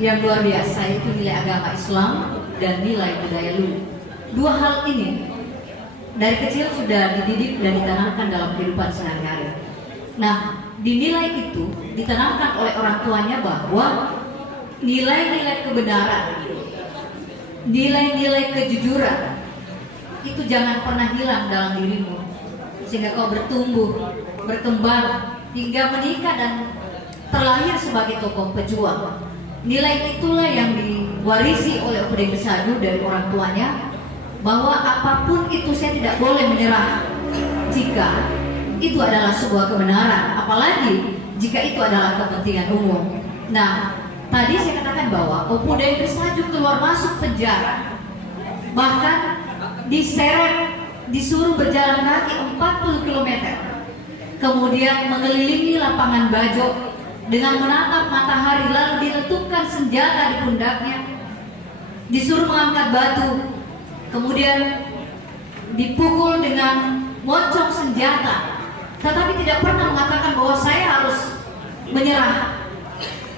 yang luar biasa, yaitu nilai agama Islam dan nilai budaya luhur. Dua hal ini dari kecil sudah dididik dan ditanamkan dalam kehidupan sehari-hari. Nah, dinilai itu ditanamkan oleh orang tuanya bahwa nilai-nilai kebenaran, nilai-nilai kejujuran itu jangan pernah hilang dalam dirimu, sehingga kau bertumbuh, berkembang hingga menikah dan terlahir sebagai tokoh pejuang. Nilai itulah yang diwarisi oleh Opudeng Desaju dari orang tuanya, bahwa apapun itu saya tidak boleh menyerah jika itu adalah sebuah kebenaran, apalagi jika itu adalah kepentingan umum. Nah, tadi saya katakan bahwa Opudeng Desaju keluar masuk penjara, bahkan diseret, disuruh berjalan kaki 40 km, kemudian mengelilingi lapangan Bajo dengan menatap matahari, lalu diletupkan senjata di pundaknya, disuruh mengangkat batu, kemudian dipukul dengan moncong senjata, tetapi tidak pernah mengatakan bahwa saya harus menyerah.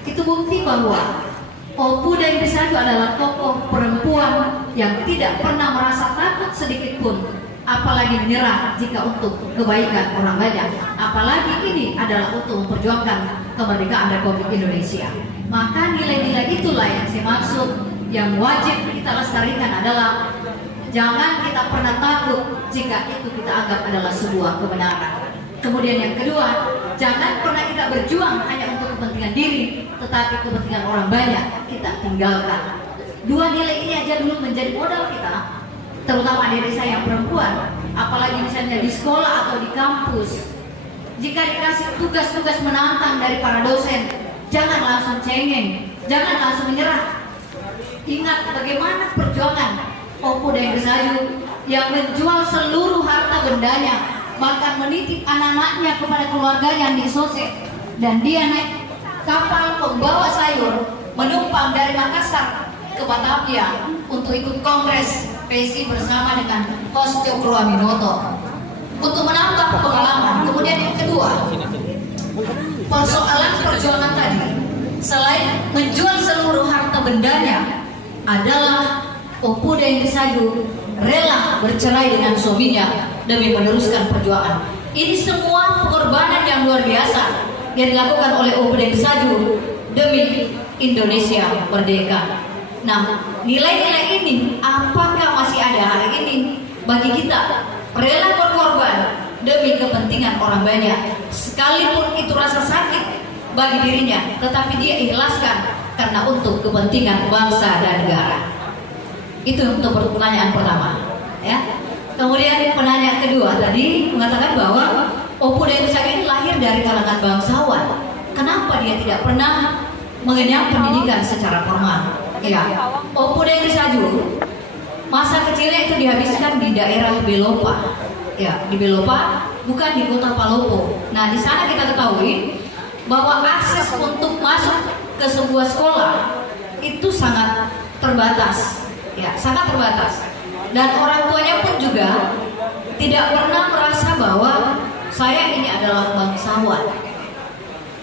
Itu bukti bahwa Opudeng Desaju adalah tokoh perempuan yang tidak pernah merasa takut sedikit pun, apalagi menyerah jika untuk kebaikan orang banyak, apalagi ini adalah untuk memperjuangkan kemerdekaan Republik Indonesia. Maka nilai-nilai itulah yang saya maksud, yang wajib kita lestarikan adalah jangan kita pernah takut jika itu kita anggap adalah sebuah kebenaran. Kemudian yang kedua, jangan pernah kita berjuang hanya untuk kepentingan diri, tetapi kepentingan orang banyak kita tinggalkan. Dua nilai ini aja dulu menjadi modal kita, terutama diri saya yang perempuan, apalagi misalnya di sekolah atau di kampus. Jika dikasih tugas-tugas menantang dari para dosen, jangan langsung cengeng, jangan langsung menyerah. Ingat bagaimana perjuangan Opudeng Desaju yang menjual seluruh harta bendanya, bahkan menitip anak-anaknya kepada keluarganya yang di Sose, dan dia naik kapal pembawa sayur menumpang dari Makassar ke Batavia untuk ikut kongres PSI bersama dengan Kos Cokroaminoto untuk menambah pengalaman. Kemudian yang kedua, persoalan perjuangan tadi, selain menjual seluruh harta bendanya, adalah Opudeng Desaju rela bercerai dengan suaminya demi meneruskan perjuangan. Ini semua pengorbanan yang luar biasa yang dilakukan oleh Opudeng Desaju demi Indonesia merdeka. Nah, nilai-nilai ini apakah masih ada hari ini bagi kita? Rela berkorban demi kepentingan orang banyak, sekalipun itu rasa sakit bagi dirinya, tetapi dia ikhlaskan karena untuk kepentingan bangsa dan negara. Itu untuk pertanyaan pertama, ya. Kemudian penanya kedua tadi mengatakan bahwa Opudeng Desaju ini lahir dari kalangan bangsawan. Kenapa dia tidak pernah mengenyam pendidikan secara formal? Ya, Opudeng Desaju masa kecilnya itu dihabiskan di daerah Belopa. Ya, di Belopa, bukan di kota Palopo. Nah, di sana kita ketahui bahwa akses untuk masuk ke sebuah sekolah itu sangat terbatas. Ya, sangat terbatas. Dan orang tuanya pun juga tidak pernah merasa bahwa saya ini adalah bangsawan,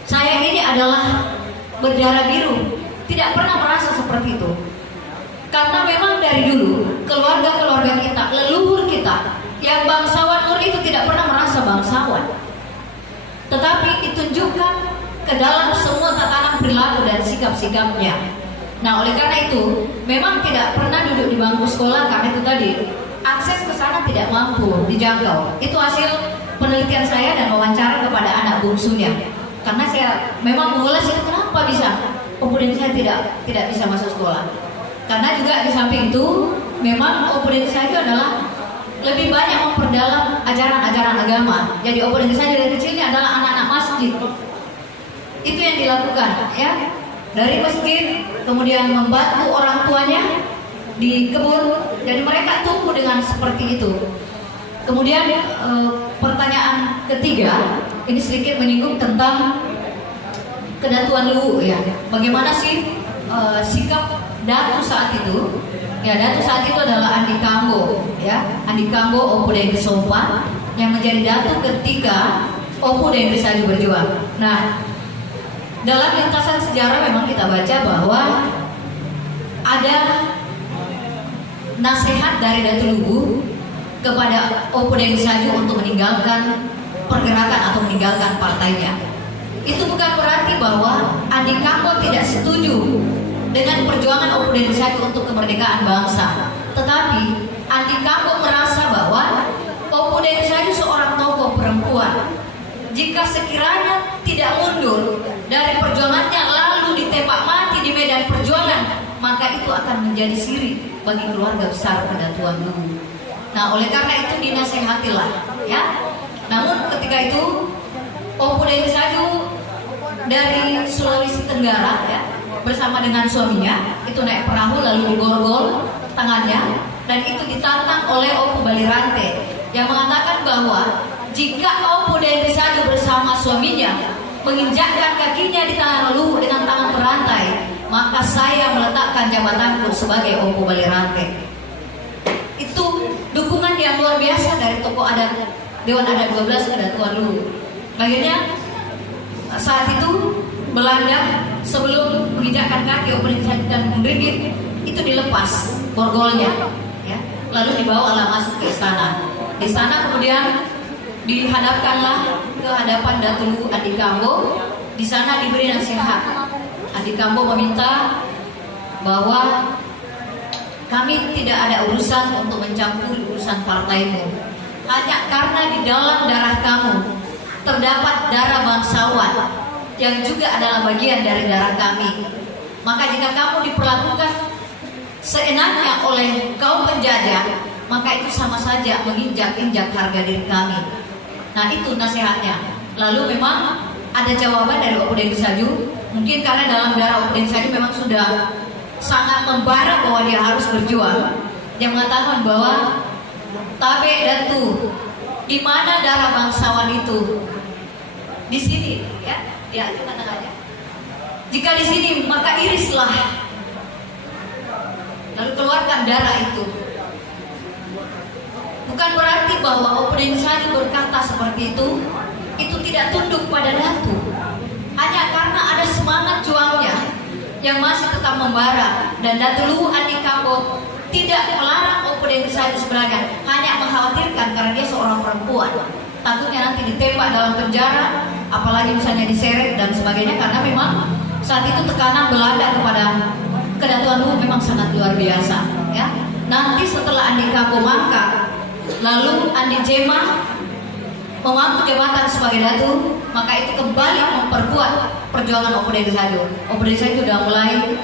saya ini adalah berdarah biru. Tidak pernah merasa seperti itu. Karena memang dari dulu keluarga-keluarga kita, leluhur kita yang bangsawan murni itu tidak pernah merasa bangsawan, tetapi ditunjukkan ke dalam semua tatanan perilaku dan sikap-sikapnya. Nah, oleh karena itu memang tidak pernah duduk di bangku sekolah, karena itu tadi akses ke sana tidak mampu dijangkau. Itu hasil penelitian saya dan wawancara kepada anak bungsunya. Karena saya memang mengulas itu kenapa bisa Opudeng saya tidak bisa masuk sekolah. Karena juga di samping itu memang Opudeng saya itu adalah lebih banyak memperdalam ajaran-ajaran agama. Jadi Opudeng saya dari kecilnya adalah anak-anak masjid. Itu yang dilakukan, ya. Dari masjid, kemudian membantu orang tuanya di kebun. Jadi mereka tumbuh dengan seperti itu. Kemudian pertanyaan ketiga, ini sedikit menyinggung tentang kedatuan Luwu, ya. Bagaimana sih sikap datu saat itu? Ya, datu saat itu adalah Andi Kambo, ya. Andi Kambo Opudeng Kesopa yang menjadi datu ketika Opudeng Desaju berjuang. Nah, dalam lintasan sejarah memang kita baca bahwa ada nasihat dari Datuk Lubu kepada Opo Deng Saju untuk meninggalkan pergerakan atau meninggalkan partainya. Itu bukan berarti bahwa Andi Kambo tidak setuju dengan perjuangan Opo Deng Saju untuk kemerdekaan bangsa, tetapi Andi Kambo merasa bahwa Opo Deng Saju seorang tokoh perempuan. Jika sekiranya tidak mundur dari perjuangannya lalu ditembak mati di medan perjuangan, maka itu akan menjadi sirik bagi keluarga besar Kedatuan Lubu. Nah, oleh karena itu dinasehatilah, ya. Namun ketika itu Opo Deng Saju dari Sulawesi Tenggara, ya, bersama dengan suaminya itu naik perahu lalu diborgol tangannya, dan itu ditantang oleh Opo Balirante yang mengatakan bahwa jika Opo Deng Saju bersama suaminya menginjakkan kakinya di tangan Lubu dengan tangan berantai, maka saya meletakkan jabatanku sebagai Opo Balirante. Itu dukungan yang luar biasa dari tokoh adat Dewan Adat 12 Kedatuan Lubu. Akhirnya saat itu Belanda sebelum menginjakkan kaki Opo Deng Saju dan Mundringgit itu dilepas borgolnya, ya, lalu dibawalah masuk ke istana. Di sana kemudian dihadapkanlah ke hadapan Datuk Lubu Andi Kambo. Di sana diberi nasihat. Andi Kambo meminta bahwa kami tidak ada urusan untuk mencampuri urusan partaimu. Hanya karena di dalam darah kamu terdapat darah bangsawan yang juga adalah bagian dari darah kami. Maka jika kamu diperlakukan seenaknya oleh kaum penjajah, maka itu sama saja menginjak-injak harga diri kami. Nah, itu nasihatnya. Lalu memang ada jawaban dari Opo Deng Saju. Mungkin karena dalam darah Opo Deng Saju memang sudah sangat membara bahwa dia harus berjuang. Dia mengatakan bahwa tabe datu, di mana darah bangsawan itu? Di sini, ya. Ya, itu kata-katanya. Jika di sini, maka irislah. Lalu keluarkan darah itu. Bukan berarti bahwa Opo Deng Saju berkata seperti itu tidak tunduk pada Datu. Hanya karena ada semangat juangnya yang masih tetap membara, dan Datuk Lubu Andi Kambo tidak melarang Opo Deng Saju sebenarnya, hanya mengkhawatirkan karena dia seorang perempuan, takutnya nanti ditembak dalam penjara, apalagi misalnya diseret dan sebagainya, karena memang saat itu tekanan Belanda kepada Kedatuan Lubu memang sangat luar biasa, ya. Nanti setelah Andi Kambo mangkat, lalu Andi Jema memangku jabatan sebagai Datu, maka itu kembali memperkuat perjuangan Opo Deng Saju. Opo Deng Saju sudah mulai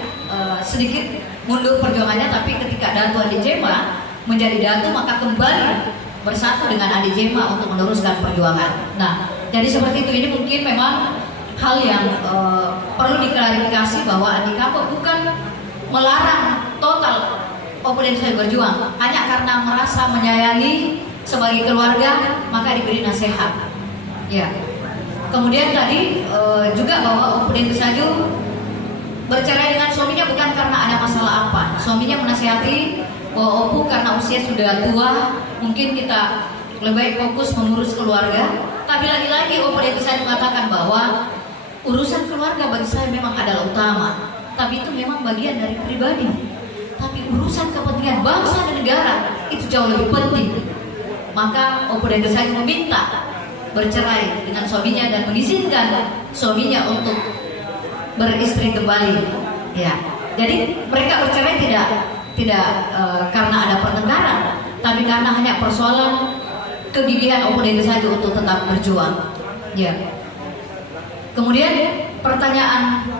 sedikit mundur perjuangannya, tapi ketika Datu Andi Jema menjadi Datu, maka kembali bersatu dengan Andi Jema untuk meneruskan perjuangan. Nah, jadi seperti itu. Ini mungkin memang hal yang perlu diklarifikasi bahwa Andi Kambo bukan melarang total Opo Deng Saju berjuang, hanya karena merasa menyayangi sebagai keluarga, maka diberi nasihat. Ya. Kemudian tadi juga bahwa Opo Deng Saju bercerai dengan suaminya bukan karena ada masalah apa. Suaminya menasihati bahwa Opo karena usia sudah tua, mungkin kita lebih baik fokus mengurus keluarga. Tapi lagi-lagi Opo Deng Saju mengatakan bahwa urusan keluarga bagi saya memang adalah utama, tapi itu memang bagian dari pribadi. Tapi urusan kepentingan bangsa dan negara itu jauh lebih penting. Maka Opo Deng Saju meminta bercerai dengan suaminya dan mengizinkan suaminya untuk beristri kembali. Ya, jadi mereka bercerai tidak karena ada pertengkaran, tapi karena hanya persoalan kegigihan Opo Deng Saju untuk tetap berjuang. Ya. Kemudian pertanyaan,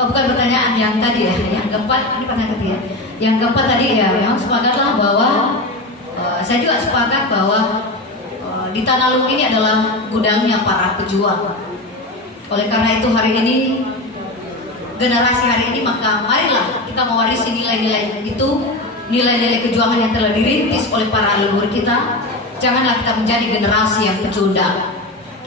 bukan pertanyaan yang tadi ya, yang keempat, ini pertanyaan ketiga. Yang keempat tadi ya, memang sepakatlah bahwa saya juga sepakat bahwa di Tanah Luhur ini adalah gudangnya para pejuang. Oleh karena itu hari ini, generasi hari ini, maka marilah kita mewarisi nilai-nilai itu, nilai-nilai kejuangan yang telah dirintis oleh para leluhur kita. Janganlah kita menjadi generasi yang pecundang,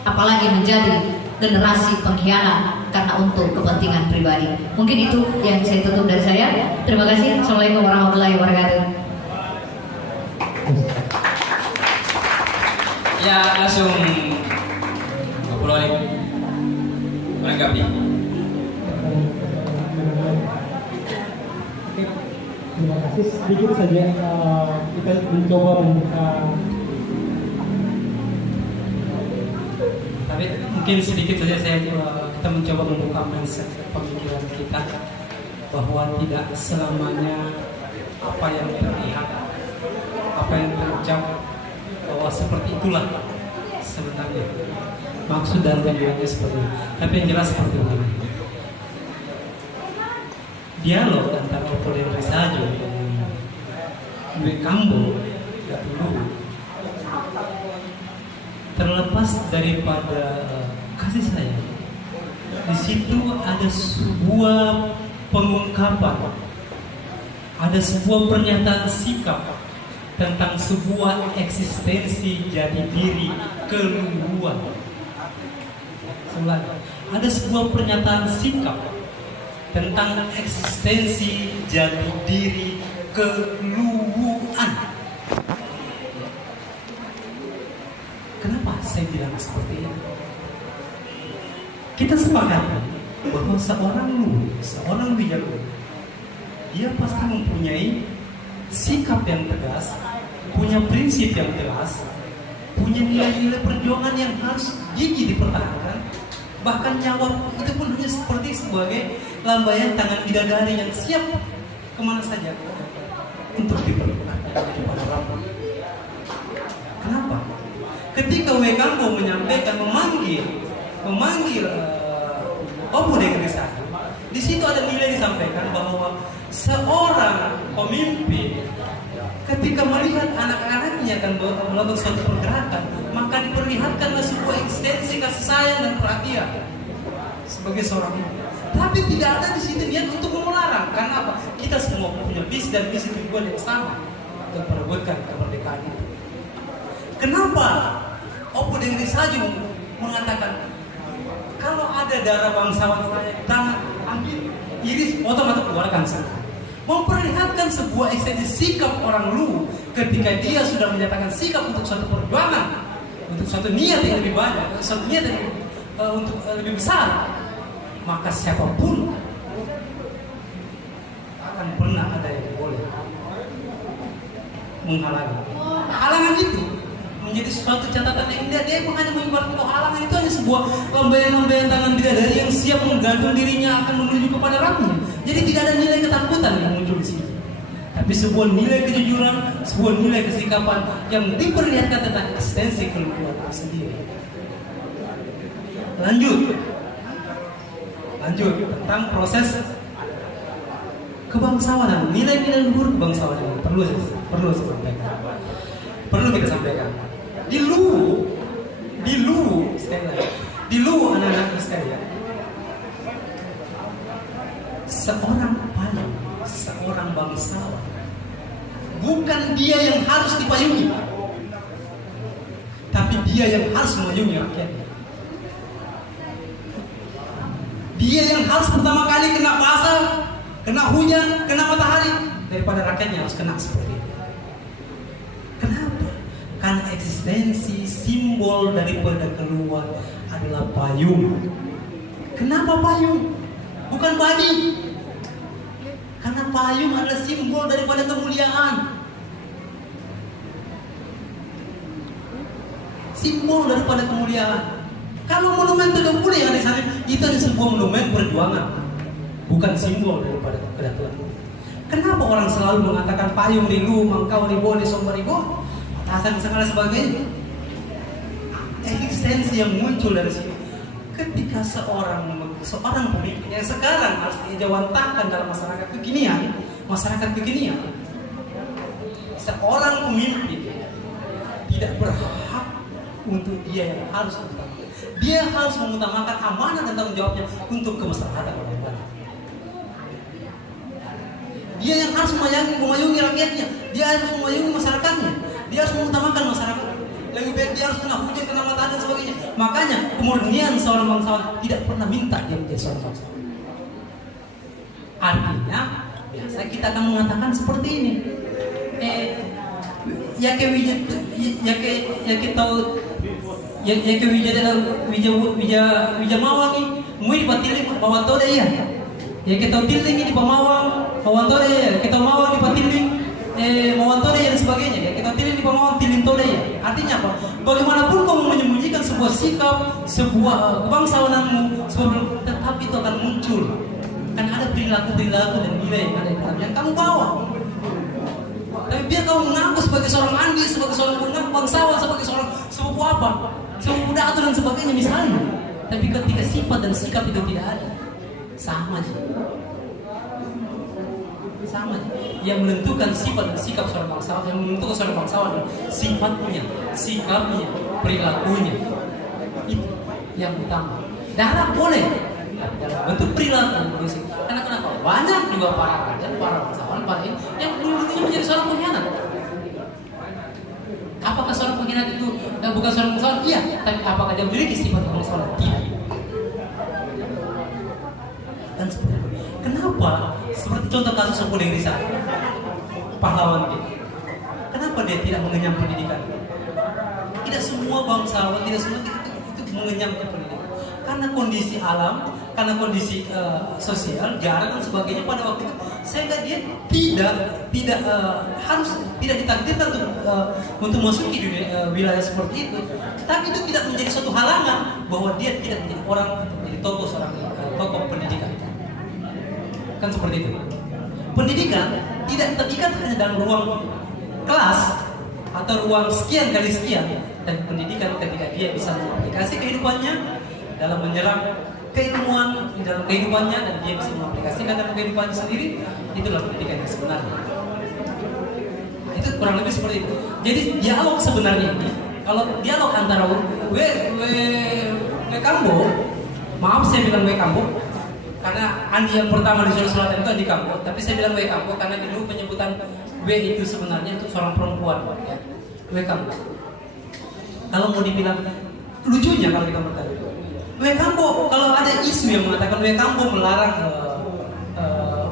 apalagi menjadi generasi pengkhianat karena untuk kepentingan pribadi. Mungkin itu yang saya tutup dari saya. Terima kasih. Assalamualaikum warahmatullahi wabarakatuh. Ya, langsung ngobrol menanggapi. sedikit saja kita mencoba membuka. Tapi mungkin sedikit saja kita mencoba membuka mindset pemikiran kita bahwa tidak selamanya apa yang terlihat, apa yang terucap bahwa seperti itulah sebenarnya maksud dan tujuannya seperti itu. Tapi yang jelas seperti ini. Dialog antara Oppo dan Risajo dan Dwi Kambo dulu terlepas daripada kasih sayang, di situ ada sebuah pengungkapan, ada sebuah pernyataan sikap tentang sebuah eksistensi jati diri keluhuan. Ada sebuah pernyataan sikap tentang eksistensi jati diri keluhuan. Kenapa saya bilang seperti ini? Kita sepakati bahwa seorang Wijaluo, dia pasti mempunyai sikap yang tegas, punya prinsip yang jelas, punya nilai-nilai perjuangan yang harus gigih dipertahankan. Bahkan nyawa itu pun hanya seperti sebagai lambaian tangan bidadari yang siap kemana saja untuk dipergunakan kepada Rabbul. Kenapa? Ketika Wekambo menyampaikan memanggil Oppo dengan Risajo, di situ ada nilai disampaikan bahwa seorang pemimpin ketika melihat anak-anaknya akan melakukan suatu pergerakan, maka diperlihatkanlah sebuah eksistensi kasih sayang dan perhatian sebagai seorang ibu. Tapi tidak ada di situ niat untuk melarang. Karena apa? Kita semua punya visi dan misi tujuan yang sama untuk merebutkan kemerdekaan itu. Kenapa Oppo dengan Risajo mengatakan kalau ada darah bangsawan saya, tangan ambil, iris, potong atau keluarkan saja. Memperlihatkan sebuah eksistensi sikap orang Luwu ketika dia sudah menyatakan sikap untuk suatu perjuangan, untuk suatu niat yang lebih banyak, suatu niat yang untuk lebih besar, maka siapapun akan pernah ada yang boleh menghalangi. Halangan itu menjadi suatu catatan yang indah. Dia hanya mengibaratkan bahwa halangan itu hanya sebuah lambaian-lambaian tangan bidadari yang siap menggantung dirinya akan menuju kepada Rabbnya. Jadi tidak ada nilai ketakutan yang muncul di sini, tapi sebuah nilai kejujuran, sebuah nilai kesikapan yang diperlihatkan tentang eksistensi keluhuan sendiri. Lanjut tentang proses kebangsawanan, nilai-nilai luhur kebangsawanan perlu kita sampaikan. Di Luwu sekali lagi, di Luwu anak-anak sekalian, seorang payung, seorang bangsawan, bukan dia yang harus dipayungi, tapi dia yang harus memayungi rakyatnya. Dia yang harus pertama kali kena pasal, kena hujan, kena matahari, daripada rakyatnya harus kena seperti itu. Kenapa? Karena eksistensi simbol daripada keluar adalah payung. Kenapa payung? Bukan badi. Karena payung adalah simbol daripada kemuliaan. Simbol daripada kemuliaan. Kalau monumen Tegapule yang ada di sana, itu adalah sebuah monumen perjuangan, bukan simbol daripada kedatuan. Kenapa orang selalu mengatakan payung di Luwu, Mangkau di Bone, Sombar di Bone, Atasan segala sebagainya? Eksistensi yang muncul dari sini. Ketika seorang pemimpin yang sekarang harus dijawantahkan dalam masyarakat kekinian, seorang pemimpin tidak berhak untuk dia yang harus utamakan. Dia harus mengutamakan amanah dan tanggung jawabnya untuk kemaslahatan orang banyak. Dia yang harus memayungi rakyatnya, dia harus memayungi masyarakatnya, dia harus mengutamakan masyarakat. Lebih baik dia harus kena hujan, kena matahari dan sebagainya. Makanya kemurnian seorang bangsawan tidak pernah minta dia menjadi seorang bangsawan. Artinya biasa kita akan mengatakan seperti ini. Wija mawangi mui di patili bawantode ya. Ya kita tiling di pamawang bawantode ya. Kita mawang di patili mawantode dan sebagainya ya. Kita pilih di pemawan tilintode ya. Artinya apa? Bagaimanapun kamu menyembunyikan sebuah sikap, sebuah kebangsawananmu, tetapi itu akan muncul. Kan ada perilaku-perilaku dan nilai yang ada di dalam yang kamu bawa. Tapi biar kamu mengaku sebagai seorang Andi, sebagai seorang bangsawan, sebagai seorang suku apa, suku Dato dan sebagainya misalnya. Tapi ketika sifat dan sikap itu tidak ada, sama aja. Sama aja. Yang menentukan sifat dan sikap seorang bangsawan, yang menentukan seorang bangsawan adalah sifatnya, sikapnya, perilakunya. Itu yang utama. Darah boleh, tapi dalam bentuk perilaku. Karena kenapa? Banyak juga para raja, para bangsawan, para ini yang dulunya menjadi seorang pengkhianat. Apakah seorang pengkhianat itu bukan seorang bangsawan? Iya, tapi apakah dia memiliki sifat bangsawan? Tidak. Dan seperti itu. Kenapa? Seperti contoh kasus Empu Deng Risa, pahlawan kita. Kenapa dia tidak mengenyam pendidikan? Tidak semua bangsawan, tidak semua itu mengenyam pendidikan. Karena kondisi alam, karena kondisi sosial, jarak dan sebagainya pada waktu itu, sehingga dia tidak harus tidak ditakdirkan untuk masuk ke wilayah seperti itu. Tapi itu tidak menjadi suatu halangan bahwa dia tidak menjadi orang untuk menjadi tokoh seorang tokoh pendidikan. Kan seperti itu. Pendidikan tidak terikat hanya dalam ruang kelas atau ruang sekian kali sekian, dan pendidikan ketika dia bisa mengaplikasi kehidupannya dalam menyerap keilmuan di dalam kehidupannya dan dia bisa mengaplikasikan dalam kehidupannya sendiri, itulah pendidikan yang sebenarnya. Nah, itu kurang lebih seperti itu. Jadi dialog sebenarnya ini, kalau dialog antara Kambo, maaf saya bilang Kambo, karena Andi yang pertama di Sulawesi Selatan itu Andi Kambo, tapi saya bilang Kambo karena dulu penyebutan W itu sebenarnya itu seorang perempuan, ya. Kambo. Kalau mau dibilang lucunya kalau kita bertanya, Kambo, kalau ada isu yang mengatakan Kambo melarang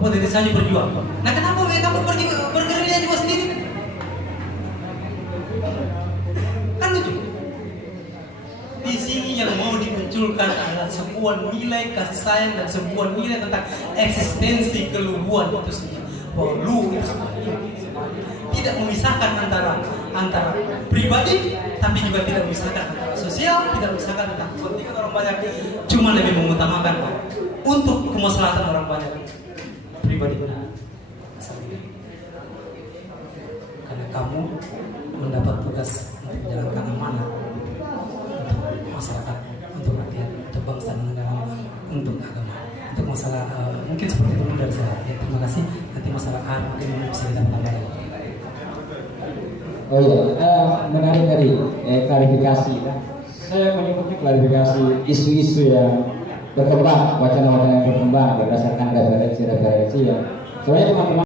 dari saja berjuang. Nah, kenapa Kambo pergi bergerilya juga sendiri? Kan lucu. Di sini yang mau dimunculkan adalah sebuah nilai kasih sayang dan sebuah nilai tentang eksistensi keluhuan itu sendiri. Bahwa lu itu sebenarnya tidak memisahkan antara pribadi, tapi juga tidak memisahkan antara sosial, tidak memisahkan tentang kepentingan orang banyak, cuma lebih mengutamakan untuk kemaslahatan orang banyak pribadi. Karena kamu mendapat tugas untuk menjalankan amanah untuk masyarakat, untuk rakyat, untuk bangsa dan negara, untuk agama, untuk masalah mungkin seperti itu dari saya. Ya, terima kasih. Nanti masalah mungkin bisa kita tambahkan. Oh iya, menarik tadi klarifikasi. Saya menyebutnya klarifikasi isu-isu yang berkembang, wacana-wacana yang berkembang berdasarkan referensi-referensi yang sebenarnya teman-teman